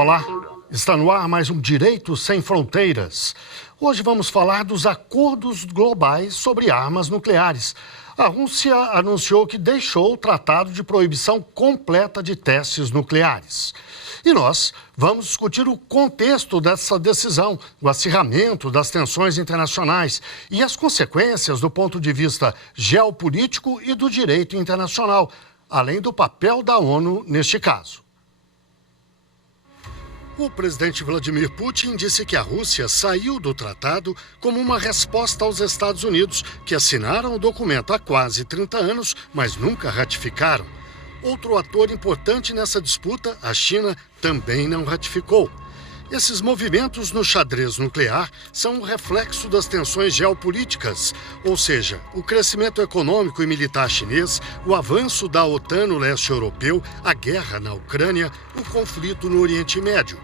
Olá, está no ar mais um Direito Sem Fronteiras. Hoje vamos falar dos acordos globais sobre armas nucleares. A Rússia anunciou que deixou o tratado de proibição completa de testes nucleares. E nós vamos discutir o contexto dessa decisão, o acirramento das tensões internacionais e as consequências do ponto de vista geopolítico e do direito internacional, além do papel da ONU neste caso. O presidente Vladimir Putin disse que a Rússia saiu do tratado como uma resposta aos Estados Unidos, que assinaram o documento há quase 30 anos, mas nunca ratificaram. Outro ator importante nessa disputa, a China, também não ratificou. Esses movimentos no xadrez nuclear são um reflexo das tensões geopolíticas, ou seja, o crescimento econômico e militar chinês, o avanço da OTAN no leste europeu, a guerra na Ucrânia, o conflito no Oriente Médio.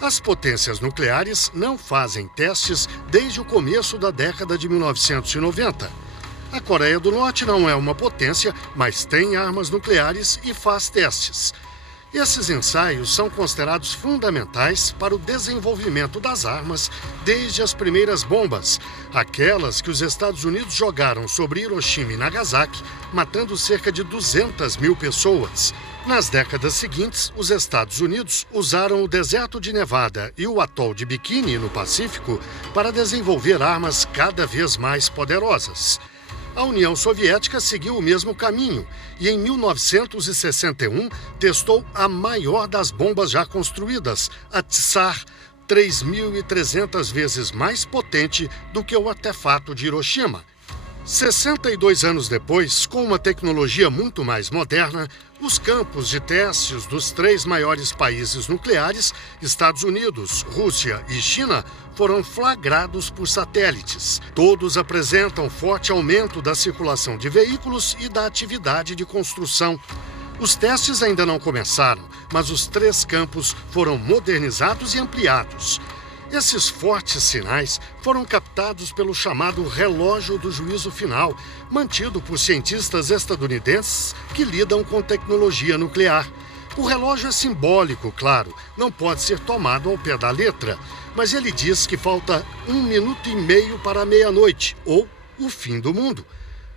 As potências nucleares não fazem testes desde o começo da década de 1990. A Coreia do Norte não é uma potência, mas tem armas nucleares e faz testes. Esses ensaios são considerados fundamentais para o desenvolvimento das armas desde as primeiras bombas, aquelas que os Estados Unidos jogaram sobre Hiroshima e Nagasaki, matando cerca de 200 mil pessoas. Nas décadas seguintes, os Estados Unidos usaram o deserto de Nevada e o atol de Bikini, no Pacífico, para desenvolver armas cada vez mais poderosas. A União Soviética seguiu o mesmo caminho e, em 1961, testou a maior das bombas já construídas, a Tsar, 3.300 vezes mais potente do que o artefato de Hiroshima. 62 anos depois, com uma tecnologia muito mais moderna, os campos de testes dos três maiores países nucleares, Estados Unidos, Rússia e China, foram flagrados por satélites. Todos apresentam forte aumento da circulação de veículos e da atividade de construção. Os testes ainda não começaram, mas os três campos foram modernizados e ampliados. Esses fortes sinais foram captados pelo chamado relógio do juízo final, mantido por cientistas estadunidenses que lidam com tecnologia nuclear. O relógio é simbólico, claro, não pode ser tomado ao pé da letra, mas ele diz que falta 1 minuto e meio para a meia-noite, ou o fim do mundo.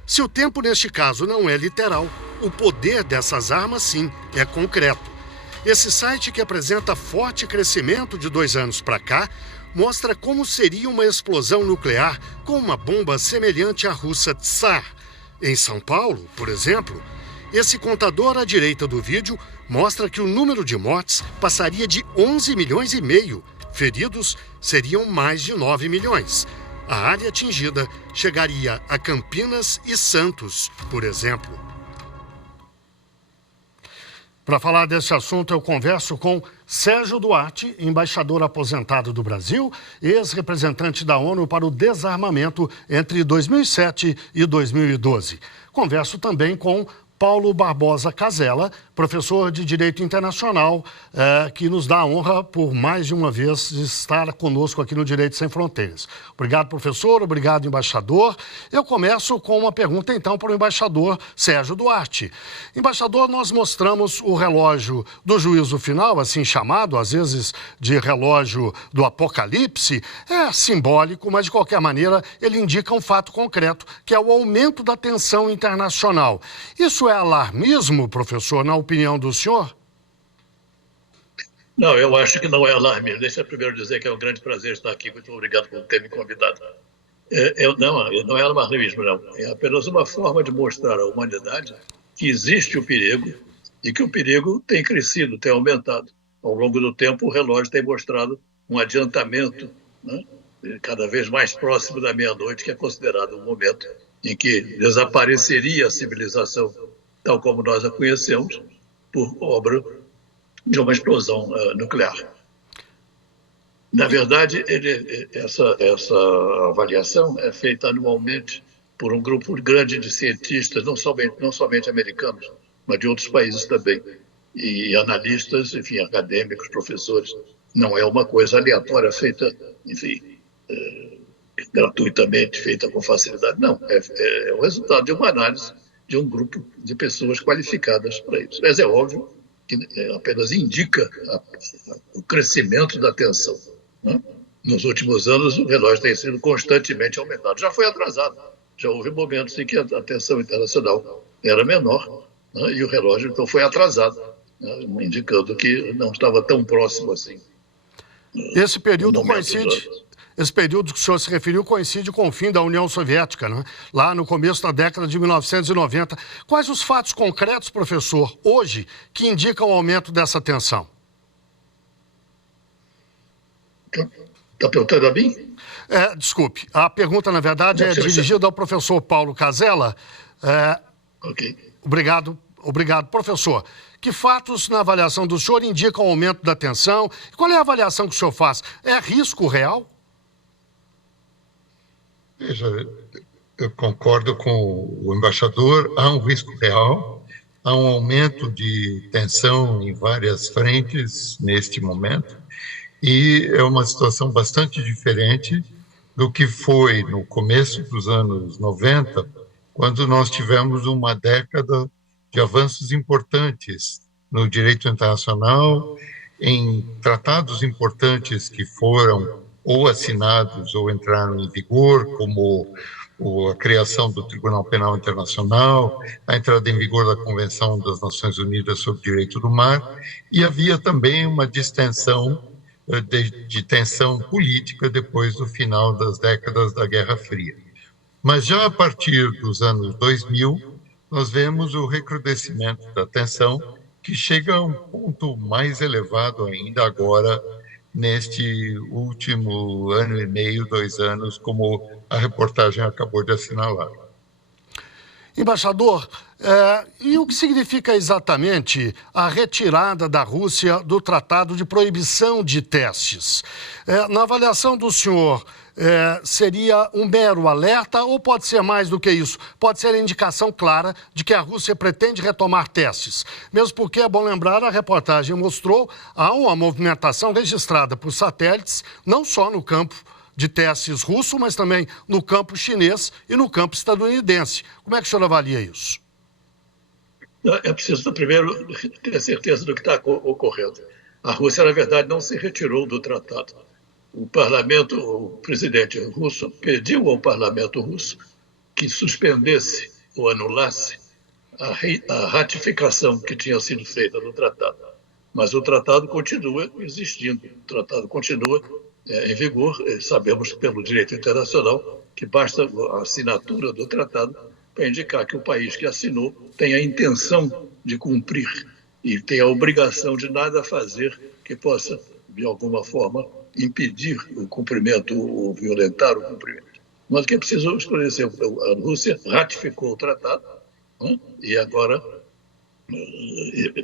Se o tempo neste caso não é literal, o poder dessas armas sim é concreto. Esse site, que apresenta forte crescimento de 2 anos para cá, mostra como seria uma explosão nuclear com uma bomba semelhante à russa Tsar. Em São Paulo, por exemplo, esse contador à direita do vídeo mostra que o número de mortes passaria de 11 milhões e meio. Feridos seriam mais de 9 milhões. A área atingida chegaria a Campinas e Santos, por exemplo. Para falar desse assunto, eu converso com Sérgio Duarte, embaixador aposentado do Brasil, ex-representante da ONU para o desarmamento entre 2007 e 2012. Converso também com Paulo Barbosa Casella, professor de Direito Internacional, que nos dá a honra, por mais de uma vez, de estar conosco aqui no Direito Sem Fronteiras. Obrigado, professor. Obrigado, embaixador. Eu começo com uma pergunta, então, para o embaixador Sérgio Duarte. Embaixador, nós mostramos o relógio do juízo final, assim chamado, às vezes de relógio do apocalipse. É simbólico, mas, de qualquer maneira, ele indica um fato concreto, que é o aumento da tensão internacional. Isso é alarmismo, professor, na opinião do senhor? Não, eu acho que não é alarmismo. Deixa eu primeiro dizer que é um grande prazer estar aqui. Muito obrigado por ter me convidado. Não é alarmismo, não. É apenas uma forma de mostrar à humanidade que existe o perigo e que o perigo tem crescido, tem aumentado. Ao longo do tempo, o relógio tem mostrado um adiantamento, né, cada vez mais próximo da meia-noite, que é considerado um momento em que desapareceria a civilização tal como nós a conhecemos, por obra de uma explosão nuclear. Na verdade, essa avaliação é feita anualmente por um grupo grande de cientistas, não somente americanos, mas de outros países também, e analistas, enfim, acadêmicos, professores. Não é uma coisa aleatória, feita, enfim, gratuitamente, feita com facilidade. Não, é o resultado de uma análise de um grupo de pessoas qualificadas para isso. Mas é óbvio que apenas indica o crescimento da tensão, né? Nos últimos anos, o relógio tem sido constantemente aumentado. Já foi atrasado, já houve momentos em que a tensão internacional era menor, né? E o relógio, então, foi atrasado, né? Indicando que não estava tão próximo assim. Esse período coincide... Esse período que o senhor se referiu coincide com o fim da União Soviética, né? Lá no começo da década de 1990. Quais os fatos concretos, professor, hoje, que indicam o aumento dessa tensão? Está perguntando a mim? Desculpe, a pergunta, na verdade, é dirigida ao professor Paulo Casella. Ok. Obrigado, professor. Que fatos, na avaliação do senhor, indicam o aumento da tensão? Qual é a avaliação que o senhor faz? É risco real? Veja, eu concordo com o embaixador, há um risco real, há um aumento de tensão em várias frentes neste momento, e é uma situação bastante diferente do que foi no começo dos anos 90, quando nós tivemos uma década de avanços importantes no direito internacional, em tratados importantes que foram ou assinados ou entraram em vigor, como a criação do Tribunal Penal Internacional, a entrada em vigor da Convenção das Nações Unidas sobre o Direito do Mar, e havia também uma distensão de tensão política depois do final das décadas da Guerra Fria. Mas já a partir dos anos 2000, nós vemos o recrudescimento da tensão, que chega a um ponto mais elevado ainda agora, neste último ano e meio, 2 anos, como a reportagem acabou de assinalar. Embaixador, e o que significa exatamente a retirada da Rússia do Tratado de Proibição de Testes? Na avaliação do senhor, seria um mero alerta ou pode ser mais do que isso? Pode ser a indicação clara de que a Rússia pretende retomar testes. Mesmo porque, é bom lembrar, a reportagem mostrou há uma movimentação registrada por satélites, não só no campo de testes russo, mas também no campo chinês e no campo estadunidense. Como é que o senhor avalia isso? É preciso, primeiro, ter certeza do que está ocorrendo. A Rússia, na verdade, não se retirou do tratado. O presidente russo pediu ao parlamento russo que suspendesse ou anulasse a ratificação que tinha sido feita no tratado. Mas o tratado continua existindo, o tratado continua em vigor. Sabemos pelo direito internacional que basta a assinatura do tratado para indicar que o país que assinou tem a intenção de cumprir e tem a obrigação de nada fazer que possa, de alguma forma, impedir o cumprimento ou violentar o cumprimento. Mas o que é preciso esclarecer, a Rússia ratificou o tratado, né? E agora,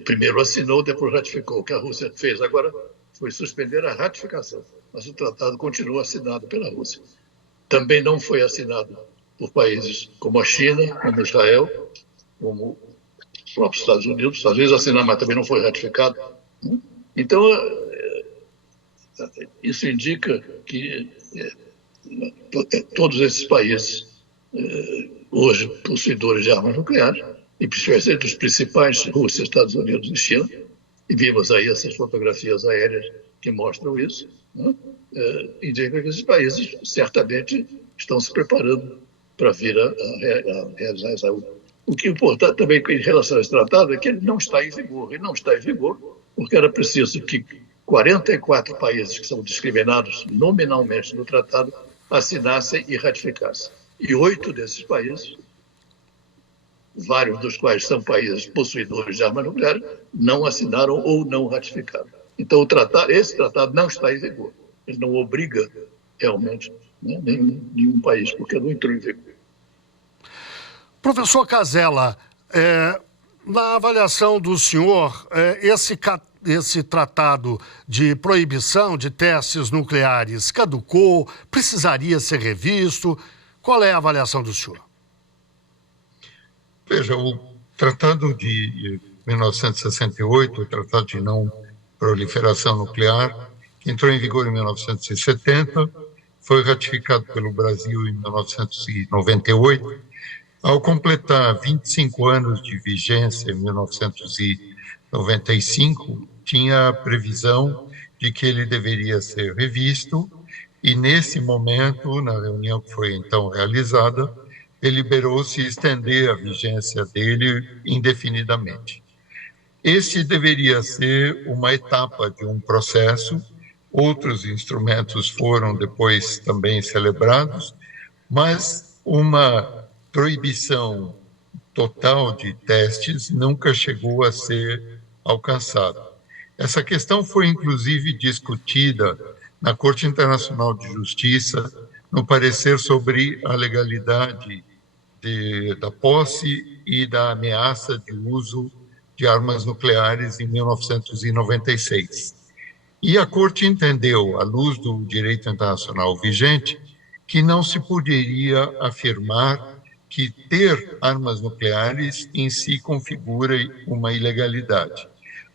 primeiro assinou, depois ratificou. O que a Rússia fez agora foi suspender a ratificação, mas o tratado continua assinado pela Rússia. Também não foi assinado por países como a China, como Israel, como os próprios Estados Unidos. Os Estados Unidos assinaram, mas também não foi ratificado. Então, isso indica que todos esses países, hoje possuidores de armas nucleares, e principalmente os principais, Rússia, Estados Unidos e China, e vimos aí essas fotografias aéreas que mostram isso, né? Indica que esses países certamente estão se preparando para vir a realizar essa luta. O que é importante também em relação a esse tratado é que ele não está em vigor. Ele não está em vigor porque era preciso que 44 países que são discriminados nominalmente no tratado assinassem e ratificassem. E 8 desses países, vários dos quais são países possuidores de armas nucleares, não assinaram ou não ratificaram. Então, esse tratado não está em vigor. Ele não obriga realmente, né, nenhum país, porque não entrou em vigor. Professor Casella, na avaliação do senhor, esse tratado de proibição de testes nucleares caducou, precisaria ser revisto? Qual é a avaliação do senhor? Veja, o Tratado de 1968, o Tratado de Não Proliferação Nuclear, que entrou em vigor em 1970, foi ratificado pelo Brasil em 1998. Ao completar 25 anos de vigência, em 1999, 95, tinha a previsão de que ele deveria ser revisto, e nesse momento, na reunião que foi então realizada, deliberou-se estender a vigência dele indefinidamente. Esse deveria ser uma etapa de um processo. Outros instrumentos foram depois também celebrados, mas uma proibição total de testes nunca chegou a ser alcançada. Essa questão foi, inclusive, discutida na Corte Internacional de Justiça, no parecer sobre a legalidade da posse e da ameaça de uso de armas nucleares em 1996. E a Corte entendeu, à luz do direito internacional vigente, que não se poderia afirmar que ter armas nucleares em si configura uma ilegalidade.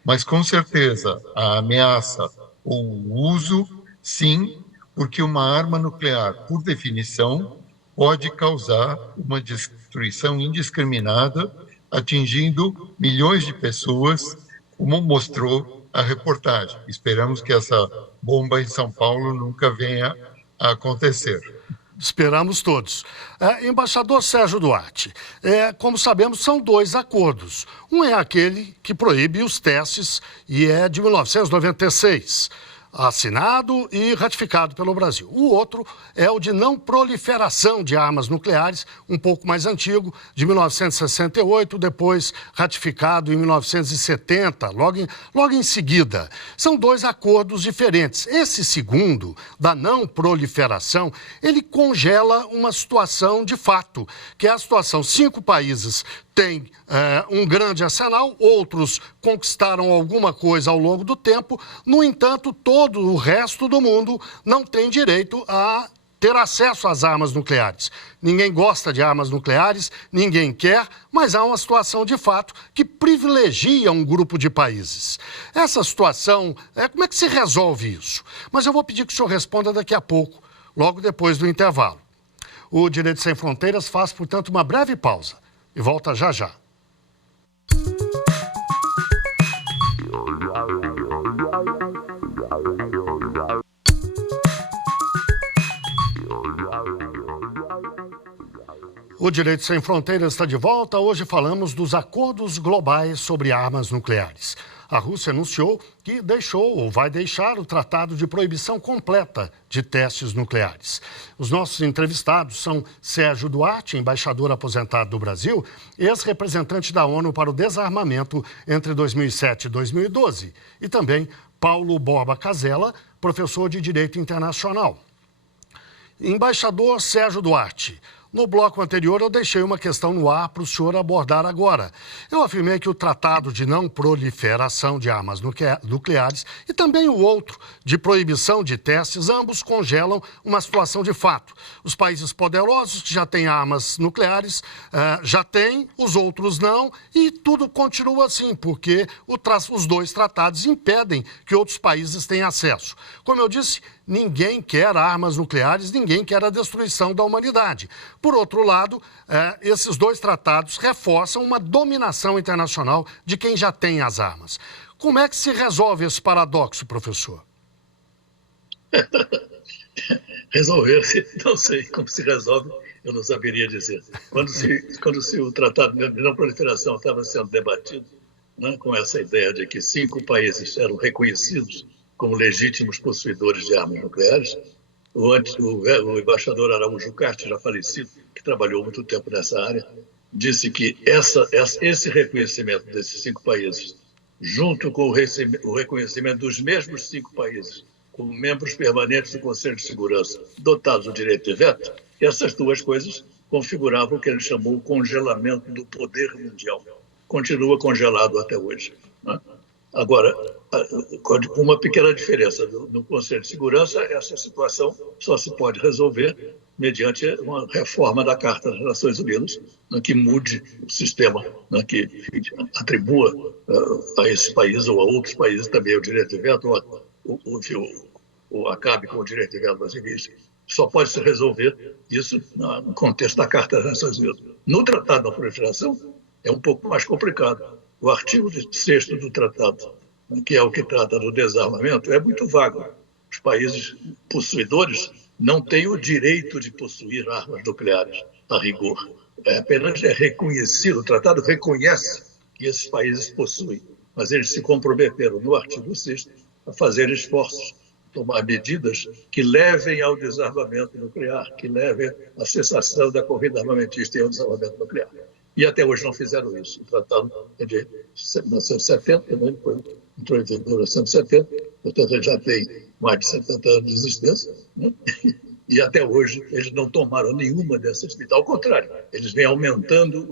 Mas, com certeza, a ameaça ou o uso, sim, porque uma arma nuclear, por definição, pode causar uma destruição indiscriminada, atingindo milhões de pessoas, como mostrou a reportagem. Esperamos que essa bomba em São Paulo nunca venha a acontecer. Esperamos todos. Embaixador Sérgio Duarte, como sabemos, são 2 acordos. Um é aquele que proíbe os testes e é de 1996. Assinado e ratificado pelo Brasil. O outro é o de não proliferação de armas nucleares, um pouco mais antigo, de 1968, depois ratificado em 1970, logo em seguida. São 2 acordos diferentes. Esse segundo, da não proliferação, ele congela uma situação de fato, que é a situação: 5 países têm um grande arsenal, outros conquistaram alguma coisa ao longo do tempo. No entanto, todo o resto do mundo não tem direito a ter acesso às armas nucleares. Ninguém gosta de armas nucleares, ninguém quer, mas há uma situação de fato que privilegia um grupo de países. Essa situação, como é que se resolve isso? Mas eu vou pedir que o senhor responda daqui a pouco, logo depois do intervalo. O Direito Sem Fronteiras faz, portanto, uma breve pausa e volta já já. O Direito Sem Fronteiras está de volta. Hoje falamos dos acordos globais sobre armas nucleares. A Rússia anunciou que deixou ou vai deixar o tratado de proibição completa de testes nucleares. Os nossos entrevistados são Sérgio Duarte, embaixador aposentado do Brasil, ex-representante da ONU para o desarmamento entre 2007 e 2012, e também Paulo Borba Casella, professor de Direito Internacional. Embaixador Sérgio Duarte, no bloco anterior, eu deixei uma questão no ar para o senhor abordar agora. Eu afirmei que o Tratado de Não Proliferação de Armas Nucleares e também o outro, de proibição de testes, ambos congelam uma situação de fato. Os países poderosos que já têm armas nucleares já têm, os outros não, e tudo continua assim, porque os 2 tratados impedem que outros países tenham acesso. Como eu disse, ninguém quer armas nucleares, ninguém quer a destruição da humanidade. Por outro lado, esses 2 tratados reforçam uma dominação internacional de quem já tem as armas. Como é que se resolve esse paradoxo, professor? Resolver, não sei como se resolve, eu não saberia dizer. Quando o Tratado de Não Proliferação estava sendo debatido, né, com essa ideia de que 5 países eram reconhecidos como legítimos possuidores de armas nucleares, o embaixador Araújo Carte, já falecido, que trabalhou muito tempo nessa área, disse que esse reconhecimento desses 5 países, junto com o reconhecimento dos mesmos 5 países como membros permanentes do Conselho de Segurança, dotados do direito de veto, essas 2 coisas configuravam o que ele chamou o congelamento do poder mundial. Continua congelado até hoje, né? Agora, com uma pequena diferença no Conselho de Segurança, essa situação só se pode resolver mediante uma reforma da Carta das Nações Unidas, né, que mude o sistema, né, que atribua a esse país ou a outros países também o direito de veto, ou acabe com o direito de veto, mas enfim, só pode se resolver isso no contexto da Carta das Nações Unidas. No Tratado da Proliferação é um pouco mais complicado, O artigo 6º do tratado, que é o que trata do desarmamento, é muito vago. Os países possuidores não têm o direito de possuir armas nucleares, a rigor. Apenas é reconhecido, o tratado reconhece que esses países possuem, mas eles se comprometeram no artigo 6º a fazer esforços, tomar medidas que levem ao desarmamento nuclear, que levem à cessação da corrida armamentista e ao desarmamento nuclear. E até hoje não fizeram isso. O tratado é de 1970, né? Entrou em vigor em 1970, portanto ele já tem mais de 70 anos de existência, né? E até hoje eles não tomaram nenhuma dessas medidas. Ao contrário, eles vêm aumentando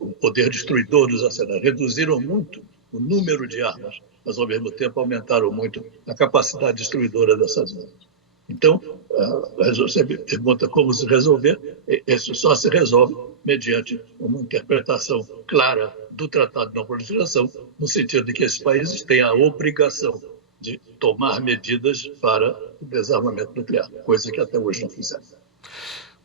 o poder destruidor dos arsenais. Reduziram muito o número de armas, mas ao mesmo tempo aumentaram muito a capacidade destruidora dessas armas. Então, você me pergunta como se resolver, isso só se resolve mediante uma interpretação clara do Tratado de Não Proliferação, no sentido de que esses países têm a obrigação de tomar medidas para o desarmamento nuclear, coisa que até hoje não fizeram.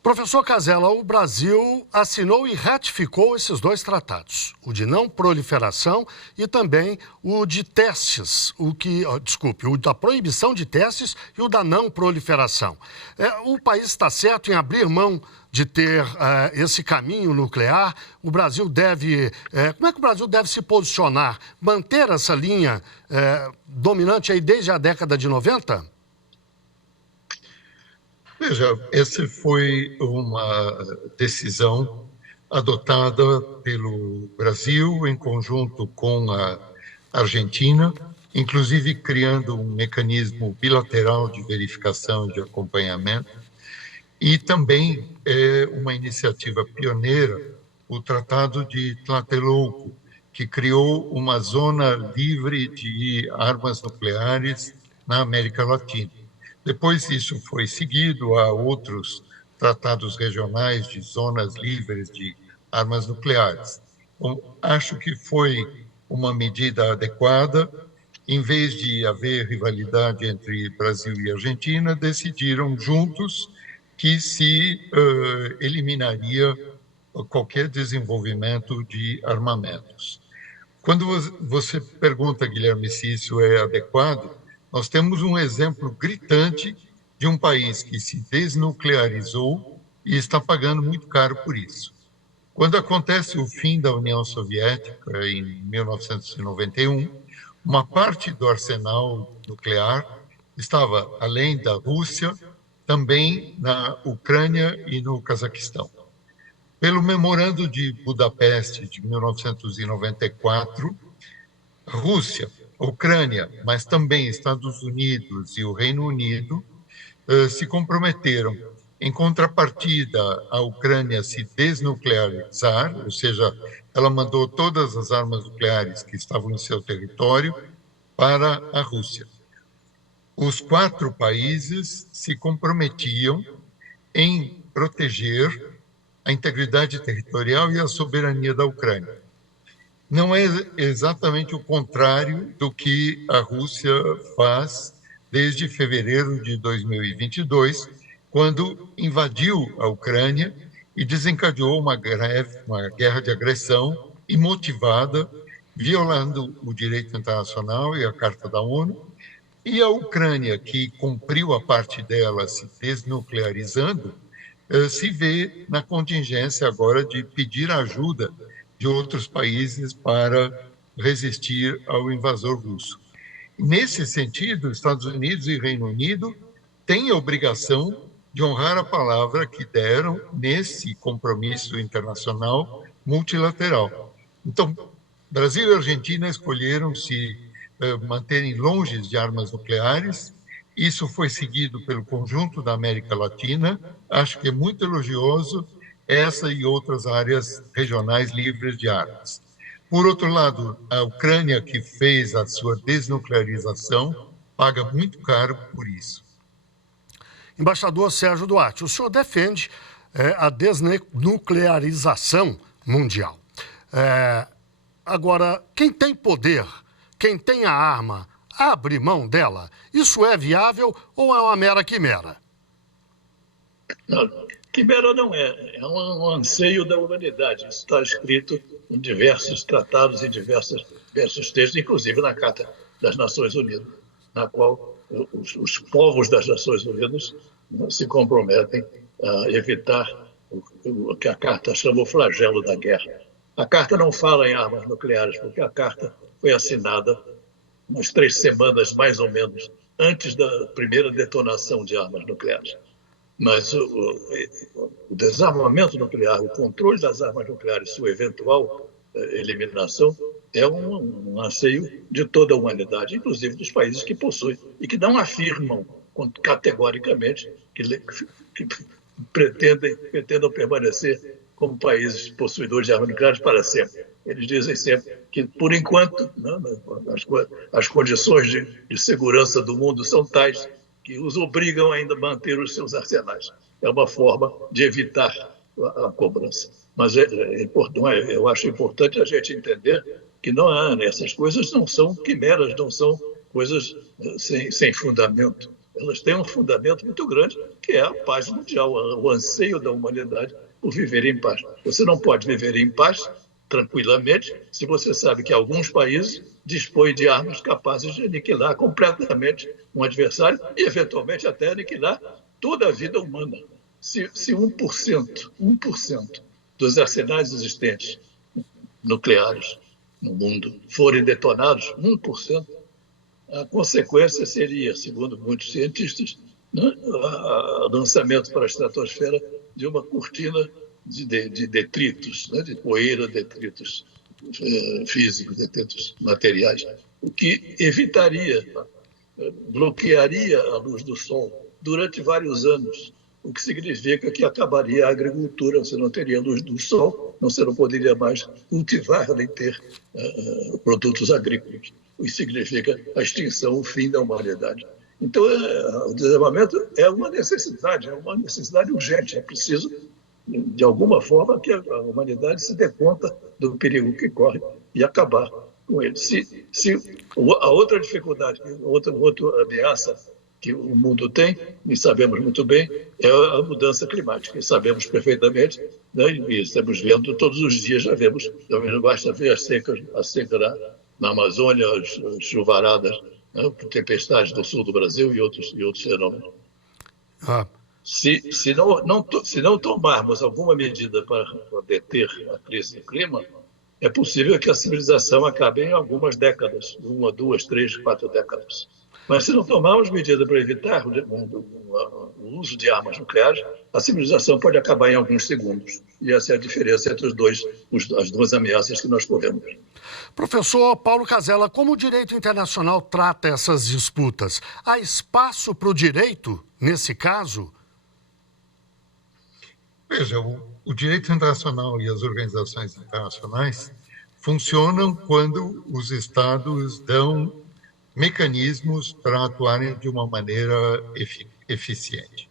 Professor Casella, o Brasil assinou e ratificou esses dois tratados, o de não proliferação e também o de testes, o da proibição de testes e o da não proliferação. O país está certo em abrir mão de ter esse caminho nuclear? O Brasil deve... como é que o Brasil deve se posicionar? Manter essa linha dominante aí desde a década de 90? Veja, essa foi uma decisão adotada pelo Brasil em conjunto com a Argentina, inclusive criando um mecanismo bilateral de verificação e de acompanhamento, e também uma iniciativa pioneira, o Tratado de Tlatelolco, que criou uma zona livre de armas nucleares na América Latina. Depois isso foi seguido a outros tratados regionais de zonas livres de armas nucleares. Bom, acho que foi uma medida adequada. Em vez de haver rivalidade entre Brasil e Argentina, decidiram juntos que se eliminaria qualquer desenvolvimento de armamentos. Quando você pergunta, Guilherme, se isso é adequado, nós temos um exemplo gritante de um país que se desnuclearizou e está pagando muito caro por isso. Quando acontece o fim da União Soviética, em 1991, uma parte do arsenal nuclear estava, além da Rússia, também na Ucrânia e no Cazaquistão. Pelo Memorando de Budapeste de 1994, a Rússia, a Ucrânia, mas também Estados Unidos e o Reino Unido se comprometeram, em contrapartida, a Ucrânia se desnuclearizar, ou seja, ela mandou todas as armas nucleares que estavam em seu território para a Rússia. Os 4 países se comprometiam em proteger a integridade territorial e a soberania da Ucrânia. Não é exatamente o contrário do que a Rússia faz desde fevereiro de 2022, quando invadiu a Ucrânia e desencadeou uma guerra de agressão imotivada, violando o direito internacional e a Carta da ONU, e a Ucrânia, que cumpriu a parte dela se desnuclearizando, se vê na contingência agora de pedir ajuda de outros países para resistir ao invasor russo. Nesse sentido, Estados Unidos e Reino Unido têm a obrigação de honrar a palavra que deram nesse compromisso internacional multilateral. Então, Brasil e Argentina escolheram se manterem longe de armas nucleares. Isso foi seguido pelo conjunto da América Latina. Acho que é muito elogioso essa e outras áreas regionais livres de armas. Por outro lado, a Ucrânia, que fez a sua desnuclearização, paga muito caro por isso. Embaixador Sérgio Duarte, o senhor defende a desnuclearização mundial. Agora, quem tem poder, quem tem a arma, abre mão dela? Isso é viável ou é uma mera quimera? Não, Quimera não é um anseio da humanidade. Isso está escrito em diversos tratados e diversos textos, inclusive na Carta das Nações Unidas, na qual os povos das Nações Unidas se comprometem a evitar o que a Carta chama o flagelo da guerra. A Carta não fala em armas nucleares, porque a Carta foi assinada umas 3 semanas, mais ou menos, antes da primeira detonação de armas nucleares. Mas o desarmamento nuclear, o controle das armas nucleares, sua eventual eliminação, é um anseio de toda a humanidade, inclusive dos países que possuem e que não afirmam categoricamente que pretendam permanecer como países possuidores de armas nucleares para sempre. Eles dizem sempre que, por enquanto, as condições de segurança do mundo são tais que os obrigam ainda a manter os seus arsenais. É uma forma de evitar a cobrança. Mas eu acho importante a gente entender que essas coisas não são quimeras, não são coisas sem fundamento. Elas têm um fundamento muito grande, que é a paz mundial, o anseio da humanidade por viver em paz. Você não pode viver em paz tranquilamente se você sabe que alguns países dispõem de armas capazes de aniquilar completamente um adversário e, eventualmente, até aniquilar toda a vida humana. Se 1% dos arsenais existentes nucleares no mundo forem detonados, 1%, a consequência seria, segundo muitos cientistas, o lançamento para a estratosfera de uma cortina de detritos, de poeira, detritos físicos, detritos materiais, o que bloquearia a luz do sol durante vários anos, o que significa que acabaria a agricultura, você não teria luz do sol, você não poderia mais cultivar nem ter produtos agrícolas. Isso significa a extinção, o fim da humanidade. Então, o desarmamento é uma necessidade urgente. É preciso, de alguma forma, que a humanidade se dê conta do perigo que corre e acabar com ele. A outra dificuldade, outra ameaça que o mundo tem, e sabemos muito bem, é a mudança climática. E sabemos perfeitamente, e estamos vendo todos os dias, já vemos, não basta ver a seca na Amazônia, as chuvaradas, tempestades do sul do Brasil e outros fenômenos. Se não tomarmos alguma medida para deter a crise do clima, é possível que a civilização acabe em algumas décadas, 1, 2, 3, 4 décadas. Mas se não tomarmos medida para evitar o uso de armas nucleares, a civilização pode acabar em alguns segundos. E essa é a diferença entre as duas ameaças que nós corremos. Professor Paulo Casella, como o direito internacional trata essas disputas? Há espaço para o direito, nesse caso? Veja, o direito internacional e as organizações internacionais funcionam quando os Estados dão mecanismos para atuarem de uma maneira eficiente.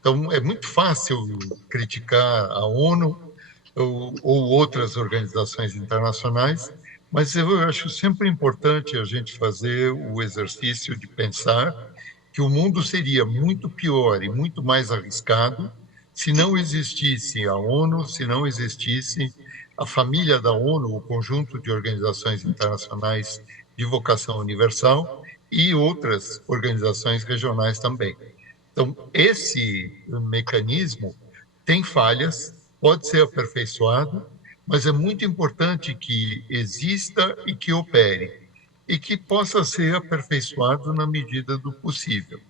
Então, é muito fácil criticar a ONU ou outras organizações internacionais, mas eu acho sempre importante a gente fazer o exercício de pensar que o mundo seria muito pior e muito mais arriscado se não existisse a ONU, se não existisse a família da ONU, o conjunto de organizações internacionais de vocação universal e outras organizações regionais também. Então, esse mecanismo tem falhas, pode ser aperfeiçoado, mas é muito importante que exista e que opere, e que possa ser aperfeiçoado na medida do possível.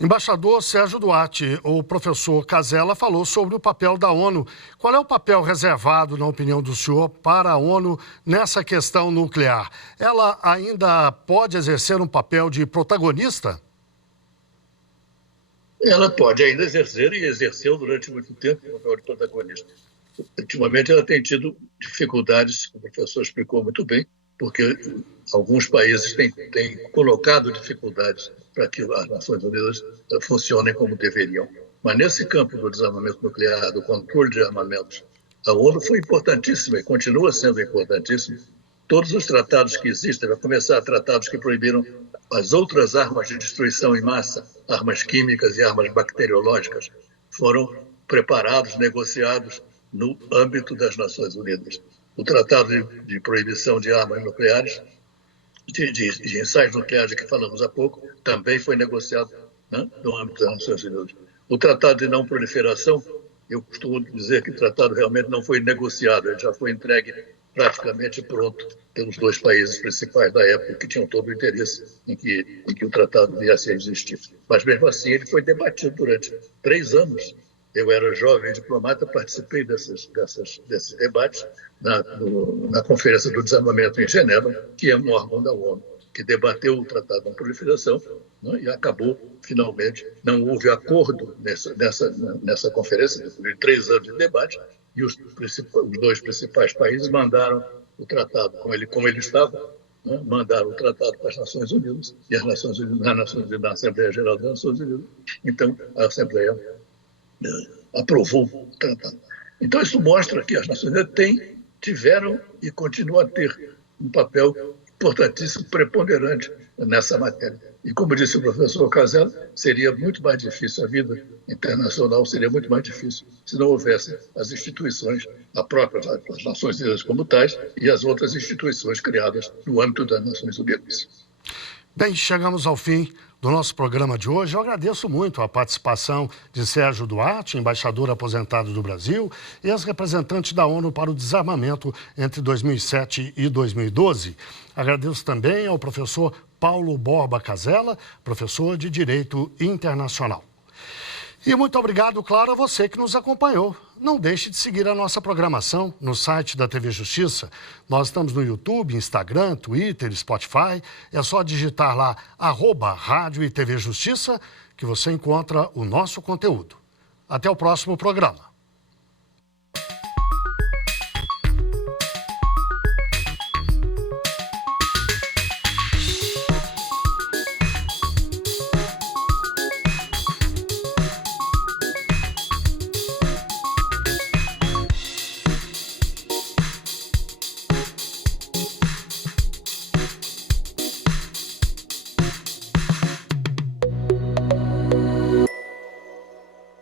Embaixador Sérgio Duarte, o professor Casella falou sobre o papel da ONU. Qual é o papel reservado, na opinião do senhor, para a ONU nessa questão nuclear? Ela ainda pode exercer um papel de protagonista? Ela pode ainda exercer e exerceu durante muito tempo o papel de protagonista. Ultimamente ela tem tido dificuldades, como o professor explicou muito bem, porque alguns países têm colocado dificuldades para que as Nações Unidas funcionem como deveriam. Mas nesse campo do desarmamento nuclear, do controle de armamentos, a ONU foi importantíssima e continua sendo importantíssima. Todos os tratados que existem, vai começar tratados que proibiram as outras armas de destruição em massa, armas químicas e armas bacteriológicas, foram preparados, negociados no âmbito das Nações Unidas. O Tratado de Proibição de Armas Nucleares, de ensaios nucleares de que falamos há pouco, também foi negociado, né, no âmbito das Nações Unidas. O Tratado de Não Proliferação, eu costumo dizer que o tratado realmente não foi negociado, ele já foi entregue praticamente pronto pelos dois países principais da época, que tinham todo o interesse em que o tratado viesse a existir. Mas, mesmo assim, ele foi debatido durante 3 anos. Eu era jovem diplomata, participei desses debates na Conferência do Desarmamento em Genebra, que é um órgão da ONU, que debateu o Tratado de Não Proliferação, né, e acabou, finalmente, não houve acordo nessa conferência, depois de 3 anos de debate, e os 2 principais países mandaram o tratado, como ele estava, né, mandaram o tratado para as Nações Unidas, e as Nações Unidas, na Assembleia Geral das Nações Unidas, então a Assembleia aprovou o tratado. Então isso mostra que as Nações Unidas tiveram e continuam a ter um papel importantíssimo, preponderante nessa matéria. E como disse o professor Casella, seria muito mais difícil, a vida internacional seria muito mais difícil se não houvesse as instituições, as Nações Unidas como tais, e as outras instituições criadas no âmbito das Nações Unidas. Bem, chegamos ao fim do nosso programa de hoje. Eu agradeço muito a participação de Sérgio Duarte, embaixador aposentado do Brasil, e as representantes da ONU para o desarmamento entre 2007 e 2012. Agradeço também ao professor Paulo Borba Casella, professor de Direito Internacional. E muito obrigado, claro, a você que nos acompanhou. Não deixe de seguir a nossa programação no site da TV Justiça. Nós estamos no YouTube, Instagram, Twitter, Spotify. É só digitar lá @Rádio e TV Justiça que você encontra o nosso conteúdo. Até o próximo programa.